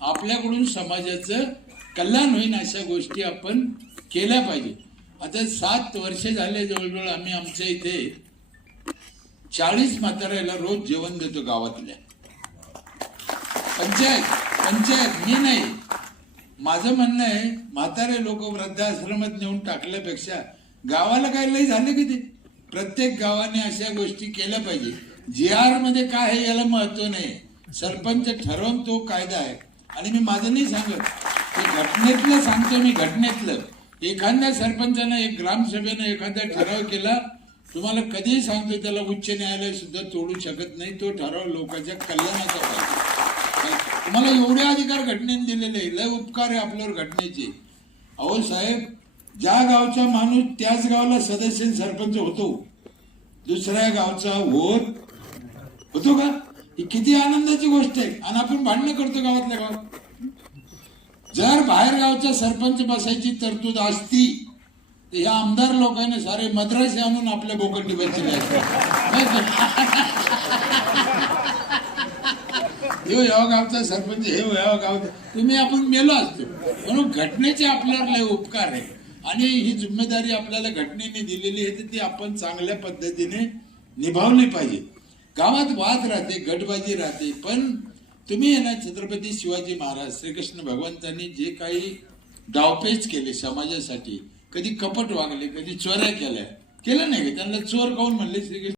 आपल्याकडून समाजाचं कल्याण होईल अशा गोष्टी आपण केल्या पाहिजे. आता 7 वर्ष झाले जवळजवळ आम्ही आमच्या इथे 40 म्हाताऱ्याला रोज जेवण देतो गावातल्या. पंचायत मी नाही. माझं म्हणणं आहे म्हातारे लोक वृद्धाश्रमात नेऊन टाकल्यापेक्षा गावाला काय लय झालं की ते प्रत्येक गावाने अशा गोष्टी केल्या पाहिजे. GR मध्ये काय आहे याला महत्व नाही. सरपंच ठरवून तो कायदा आहे. आणि मी माझं नाही सांगत, ते घटनेतलं सांगतो मी. घटनेतलं एखाद्या सरपंचानं एक ग्रामसभेनं एखादा ठराव केला, तुम्हाला कधीही सांगतो त्याला उच्च न्यायालय सुद्धा तोडू शकत नाही. तो ठराव लोकांच्या कल्याणाचा पाहिजे. तुम्हाला एवढे अधिकार घटनेने दिलेले आहे. लय उपकार आहे आपल्यावर घटनेचे. अहो साहेब, ज्या गावचा माणूस त्याच गावाला सदस्य सरपंच होतो, दुसऱ्या गावचा होतो का? ही किती आनंदाची गोष्ट आहे. आणि आपण भांडणं करतो गावातल्या गावात. जर बाहेर गावचा सरपंच बसायची तरतूद असती तर या आमदार लोकांनी सारे मद्रासी आणून आपल्या बोकंडी बसले असते. हे या गावचा सरपंच, हे या गावचा, तुम्ही आपण मेलो असतो. म्हणून घटनेचे आपल्यावर लय उपकार आहे आणि ही जिम्मेदारी आपल्याला घटनेने दिलेली आहे, तर ती आपण चांगल्या पद्धतीने निभावली पाहिजे. गावात वाद राहते, गटबाजी राहते, पण तुम्ही आहे ना, छत्रपती शिवाजी महाराज श्रीकृष्ण भगवंतांनी जे काही डावपेच केले समाजासाठी, कधी कपट वागले, कधी चोऱ्या केल्या, केलं नाही. त्यांना चोर काऊन म्हणले? श्रीकृष्ण